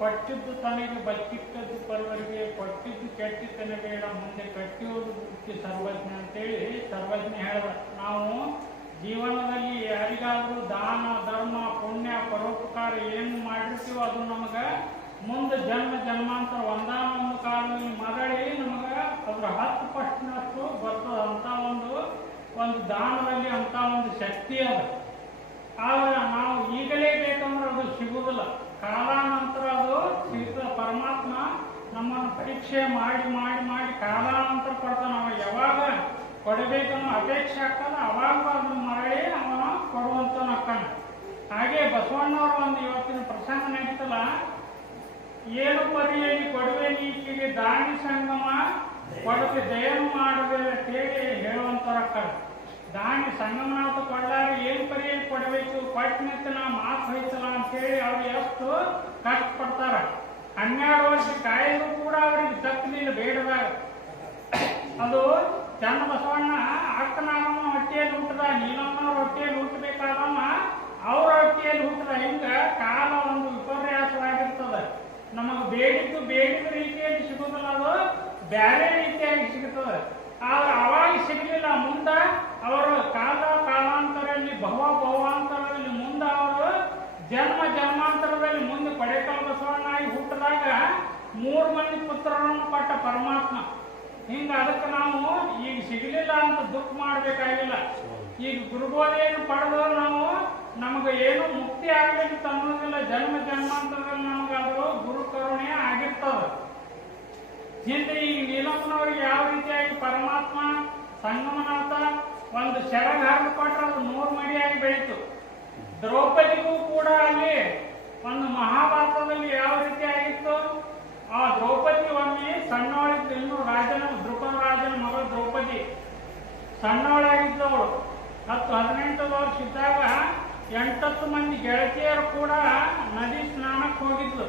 ಕೊಟ್ಟಿದ್ದು ತನಗೆ ಬಚ್ಚಿಟ್ಟದ್ದು ಪರವರಿಗೆ ಕೊಟ್ಟಿದ್ದು ಕೆಟ್ಟಿದ್ದನೆ ಬೇಡ, ಮುಂದೆ ಕಟ್ಟಿಯೋದು ಬುದ್ಧಿ ಸರ್ವಜ್ಞ ಅಂತೇಳಿ ಸರ್ವಜ್ಞ ಹೇಳಿದ ನಾವು ಜೀವನದಲ್ಲಿ ಯಾರಿಗಾದ್ರೂ ದಾನ, ಧರ್ಮ, ಪುಣ್ಯ, ಪರೋಪಕಾರ ಏನು ಮಾಡಿರ್ತೀವೋ ಅದು ನಮಗೆ ಮುಂದೆ ಜನ್ಮ, ಜನ್ಮಾಂತರ ಒಂದಾನೊಂದು ಕಾಲದಲ್ಲಿ ಮರಳಿ ನಮಗೆ ಅದರ ಹತ್ತು ಪರ್ಸೆಂಟ್ನಷ್ಟು ಬರ್ತದೆ. ಅಂತ ಒಂದು ಒಂದು ದಾನದಲ್ಲಿ ಅಂತ ಒಂದು ಶಕ್ತಿ ಅದ. ಆದ್ರೆ ನಾವು ಈಗಲೇ ಬೇಕಂದ್ರೆ ಅದು ಸಿಗುವುದಿಲ್ಲ. ಕಾಲಾನಂತರ ಅದು ಪರಮಾತ್ಮ ನಮ್ಮನ್ನು ಪರೀಕ್ಷೆ ಮಾಡಿ ಮಾಡಿ ಮಾಡಿ ಕಾಲಾನಂತರ ಕೊಡ್ತಾನ. ಅವ ಯಾವಾಗ ಕೊಡಬೇಕನ್ನೋ ಅಪೇಕ್ಷೆ ಆಗ್ತಾನ ಅವಾಗ ಅದನ್ನ ಮರಳಿ ಅವನ ಕೊಡುವಂತ ನಕ್ಕಣ ಹಾಗೆ ಬಸವಣ್ಣವ್ರ ಒಂದು ಇವತ್ತಿನ ಪ್ರಸಂಗ ನಡೀತಲ್ಲ, ಏನು ಪರಿಯಲ್ಲಿ ಕೊಡುವೆ ನೀಕಿಗೆ ದಾನಿ ಸಂಗಮ, ಕೊಡದೆ ದಯನು ಮಾಡದೆ ಹೇಳುವಂತರ ಹೇಳುವಂತರಕ್ಕ ದಾನಿ ಸಂಗಮ ಅಂತ ಕೊಡಲಾರೆ ಏನು ಪರಿಯಲ್ಲಿ ಕೊಡಬೇಕು ಕೊಟ್ಟಿನಂತ ನಾ ಮಾತು ಹೋಯ್ತಲ್ಲ ಅಂತೇಳಿ ಅವ್ರು ಎಷ್ಟು ಕಷ್ಟಪಡ್ತಾರ ಹನ್ನೆರಡು ವರ್ಷ ಕಾಯಿಲು ಕೂಡ ಅವರಿಗೆ ತಕ್ಕಲಿಲ್ಲ ಬೇಡದಾಗ ಅದು ಚನ್ನ ಬಸವಣ್ಣ ಅಕ್ಕನಾಗಮ್ಮ ಹೊಟ್ಟೆಯಲ್ಲಿ ಹುಟ್ಟದ ನೀನಮ್ಮ ಹೊಟ್ಟೆಯಲ್ಲಿ ಹುಟ್ಟಬೇಕಾದಮ್ಮ ಅವ್ರ ಹೊಟ್ಟೆಯಲ್ಲಿ ಹುಟ್ಟದ ಹಿಂಗ ಕಾಲ ಒಂದು ವಿಪರ್ಯಾಸವಾಗಿರ್ತದ. ನಮಗೆ ಬೇಡಿದ್ದು ಬೇಡಿದ ರೀತಿಯಲ್ಲಿ ಸಿಗುದಿಲ್ಲ ಅದು ಬೇರೆ ರೀತಿಯಾಗಿ ಸಿಗುತ್ತದೆ ಆದ್ರೆ ಅವಾಗ ಸಿಗಲಿಲ್ಲ. ಮುಂದೆ ಅವರು ಕಾಲ ಕಾಲಾಂತರದಲ್ಲಿ ಭವ ಭವಾಂತರದಲ್ಲಿ ಮುಂದೆ ಅವರು ಜನ್ಮ ಜನ್ಮಾಂತರದಲ್ಲಿ ಮುಂದೆ ಕೊಡೆಕಾಲ ಬಸವಣ್ಣ ಆಗಿ ಹುಟ್ಟಿದಾಗ ಮೂರು ಮಂದಿ ಪುತ್ರರನ್ನು ಕೊಟ್ಟ ಪರಮಾತ್ಮ. ಹಿಂಗ ಅದಕ್ಕೆ ನಾವು ಈಗ ಸಿಗಲಿಲ್ಲ ಅಂತ ದುಃಖ ಮಾಡ್ಬೇಕಾಗಿಲ್ಲ. ಈಗ ಗುರುಬೋಧೆಯನ್ನು ಪಡೆದು ನಾವು, ನಮಗೆ ಏನು ಮುಕ್ತಿ ಆಗ್ಬೇಕಂತ ಅನ್ನೋದಿಲ್ಲ. ಜನ್ಮ ಜನ್ಮಾಂತರದಲ್ಲಿ ನಮಗೆ ಅದು ಗುರು ಕರುಣೆ ಆಗಿರ್ತದೆ. ಹಿಂದೆ ಈಗ ನೀಲಮ್ಮನವರಿಗೆ ಯಾವ ರೀತಿಯಾಗಿ ಪರಮಾತ್ಮ ಸಂಗಮನಾಥ ಒಂದು ಶರಣ ಹರಿದು ಕೊಟ್ಟರೆ ಅದು ನೂರು ಮಡಿಯಾಗಿ ಬೆಳೀತು. ದ್ರೌಪದಿಗೂ ಕೂಡ ಅಲ್ಲಿ ಒಂದು ಮಹಾಭಾರತದಲ್ಲಿ ಯಾವ ರೀತಿ ಸಣ್ಣವಳಾಗಿದ್ದವಳು ಹತ್ತು ಹದಿನೆಂಟು ವರ್ಷ ಇದ್ದಾಗ ಎಂಟತ್ತು ಮಂದಿ ಗೆಳತಿಯರು ಕೂಡ ನದಿ ಸ್ನಾನಕ್ಕೆ ಹೋಗಿದ್ಲು.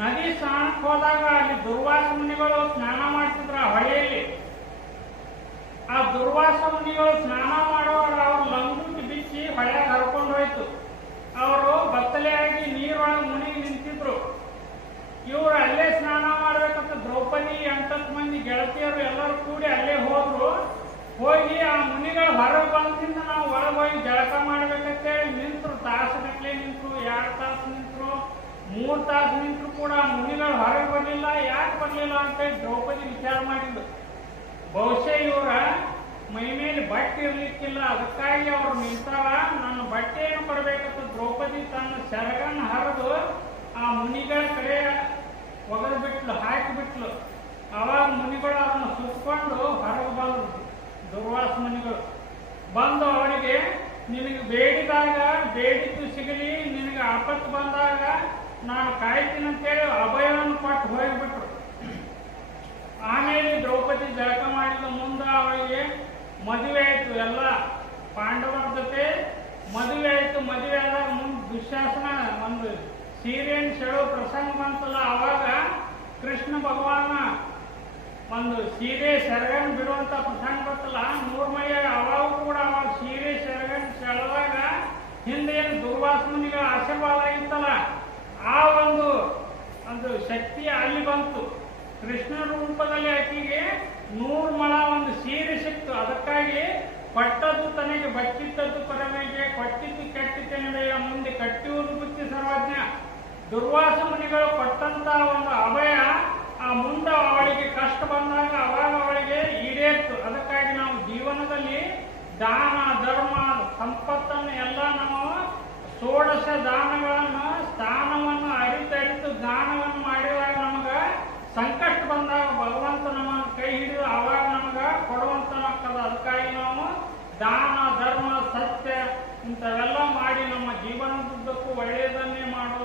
ನದಿ ಸ್ನಾನಕ್ಕೆ ಹೋದಾಗ ಅಲ್ಲಿ ದುರ್ವಾಸ ಮುನಿಗಳು ಸ್ನಾನ ಮಾಡ್ತಿದ್ರು ಆ ಹೊಳೆಯಲ್ಲಿ. ಆ ದುರ್ವಾಸ ಮುನಿಗಳು ಸ್ನಾನ ಮಾಡುವಾಗ ಅವ್ರ ಲಂಗುಟಿ ಬಿಚ್ಚಿ ಹೊಳೆ ಹರ್ಕೊಂಡು ಹೋಯ್ತು. ಅವರು ಬತ್ತಲೆಯಾಗಿ ನೀರೊಳಗೆ ಮುನಿಗೆ ನಿಂತಿದ್ರು. ಇವರು ಅಲ್ಲೇ ಸ್ನಾನ ದ್ರೌಪದಿ ಎಂಟತ್ತು ಮಂದಿ ಗೆಳತಿಯರು ಎಲ್ಲರೂ ಕೂಡಿ ಅಲ್ಲೇ ಹೋದ್ರು. ಹೋಗಿ ಆ ಮುನಿಗಳು ಹೊರಗೆ ಬಂದಿಂದ ನಾವು ಒಳಗೆ ಹೋಗಿ ಜಳಕ ಮಾಡ್ಬೇಕಂತೇಳಿ ನಿಂತರು. ತಾಸುಗಟ್ಲೆ ನಿಂತರು, ಎರಡು ತಾಸು ನಿಂತರು, ಮೂರು ತಾಸು ನಿಂತರು ಕೂಡ ಆ ಮುನಿಗಳು ಹೊರಗೆ ಬರಲಿಲ್ಲ. ಯಾಕೆ ಬರಲಿಲ್ಲ ಅಂತೇಳಿ ದ್ರೌಪದಿ ವಿಚಾರ ಮಾಡಿದ್ರು ಬಹುಶಃ ಇವರ ಮೈ ಮೇಲೆ ಬಟ್ಟೆ ಇರ್ಲಿಕ್ಕಿಲ್ಲ. ಅದಕ್ಕಾಗಿ ಅವ್ರು ನಿಂತಾರ ನನ್ನ ಬಟ್ಟೆಯನ್ನು ಕೊಡಬೇಕಂತ ದ್ರೌಪದಿ ತನ್ನ ಸೆರಗನ್ನು ಹರಿದು ಆ ಮುನಿಗಳ ಕಡೆ ಒಗದು ಬಿಟ್ಲು ಹಾಕಿ ಬಿಟ್ಲು. ಅವಾಗ ಮುನಿಗಳು ಅದನ್ನು ಸುತ್ಕೊಂಡು ಹೊರಗೆ ಬಂದ್ರು, ದುರ್ವಾಸ ಮುನಿಗಳು. ಬಂದು ಅವರಿಗೆ ನಿನಗೆ ಬೇಡಿದಾಗ ಬೇಡಿದ್ದು ಸಿಗಲಿ, ನಿನಗೆ ಆಪತ್ತು ಬಂದಾಗ ನಾನು ಕಾಯ್ತೀನಿ ಅಂತೇಳಿ ಅಭಯವನ್ನು ಕೊಟ್ಟು ಹೋಗಿಬಿಟ್ರು. ಆಮೇಲೆ ದ್ರೌಪದಿ ಜಳಕ ಮಾಡಿದ ಮುಂದೆ ಅವಳಿಗೆ, ಮದುವೆ ಆಯಿತು ಎಲ್ಲ, ಪಾಂಡವರ ಜೊತೆ ಮದುವೆ ಆಯ್ತು, ಮದುವೆ ಆದಾಗ ಮುಂದೆ ದುಶ್ಯಾಸನ ಒಂದು ಸೀರೆಯನ್ನು ಸೆಳೋ ಅವಾಗ ಕೃಷ್ಣ ಭಗವಾನ ಒಂದು ಸೀರೆ ಸೆರಗನ್ ಬಿಡುವಂತ ಪ್ರಸಂಗ ಬರ್ತಲ್ಲ ನೂರ್ಮಯ್ಯ ಅವಾಗ ಕೂಡ ಅವಾಗ ಸೀರೆ ಸೆರಗನ್ ಸೆಳೆದಾಗ ಹಿಂದೆ ಏನು ದುರ್ವಾಸನಿಗೆ ಆಶೀರ್ವಾದ ಇತ್ತಲ್ಲ? ಆ ಒಂದು ಒಂದು ಶಕ್ತಿ ಅಲ್ಲಿ ಬಂತು. ಕೃಷ್ಣ ರೂಪದಲ್ಲಿ ಆಕೆಗೆ ನೂರು ಮಳ ಒಂದು ಸೀರೆ ಸಿಕ್ತು. ಅದಕ್ಕಾಗಿ ಕೊಟ್ಟದ್ದು ತನಗೆ ಬಚ್ಚಿದ್ದದ್ದು ಪರಮೆಗೆ ಕೊಟ್ಟಿದ್ದು ಕೆಟ್ಟಿದ್ದೆನೆಯ ಮುಂದೆ ಸರ್ವಜ್ಞ ದುರ್ವಾಸ ಮುನಿಗಳು ಕೊಟ್ಟಂತ ಒಂದು ಅಭಯ ಆ ಮುಂದೆ ಅವಳಿಗೆ ಕಷ್ಟ ಬಂದಾಗ ಅವಾಗ ಅವಳಿಗೆ ಈಡೇರ್ತು. ಅದಕ್ಕಾಗಿ ನಾವು ಜೀವನದಲ್ಲಿ ದಾನ, ಧರ್ಮ, ಸಂಪತ್ತನ್ನು ಎಲ್ಲ ನಾವು ಷೋಡಶ ದಾನಗಳನ್ನು ಸ್ಥಾನವನ್ನು ಅರಿತರಿತು ದಾನವನ್ನು ಮಾಡಿದಾಗ ನಮಗೆ ಸಂಕಷ್ಟ ಬಂದಾಗ ಭಗವಂತ ನಮ್ಮನ್ನು ಕೈ ಹಿಡಿದು ಅವಾಗ ನಮಗ ಮಕ್ಕಳ ಅದಕ್ಕಾಗಿ ನಾವು ದಾನ, ಧರ್ಮ, ಸತ್ಯ ಇಂಥವೆಲ್ಲ ಮಾಡಿ ನಮ್ಮ ಜೀವನದುದ್ದಕ್ಕೂ ಒಳ್ಳೆಯದನ್ನೇ ಮಾಡೋದನ್ನು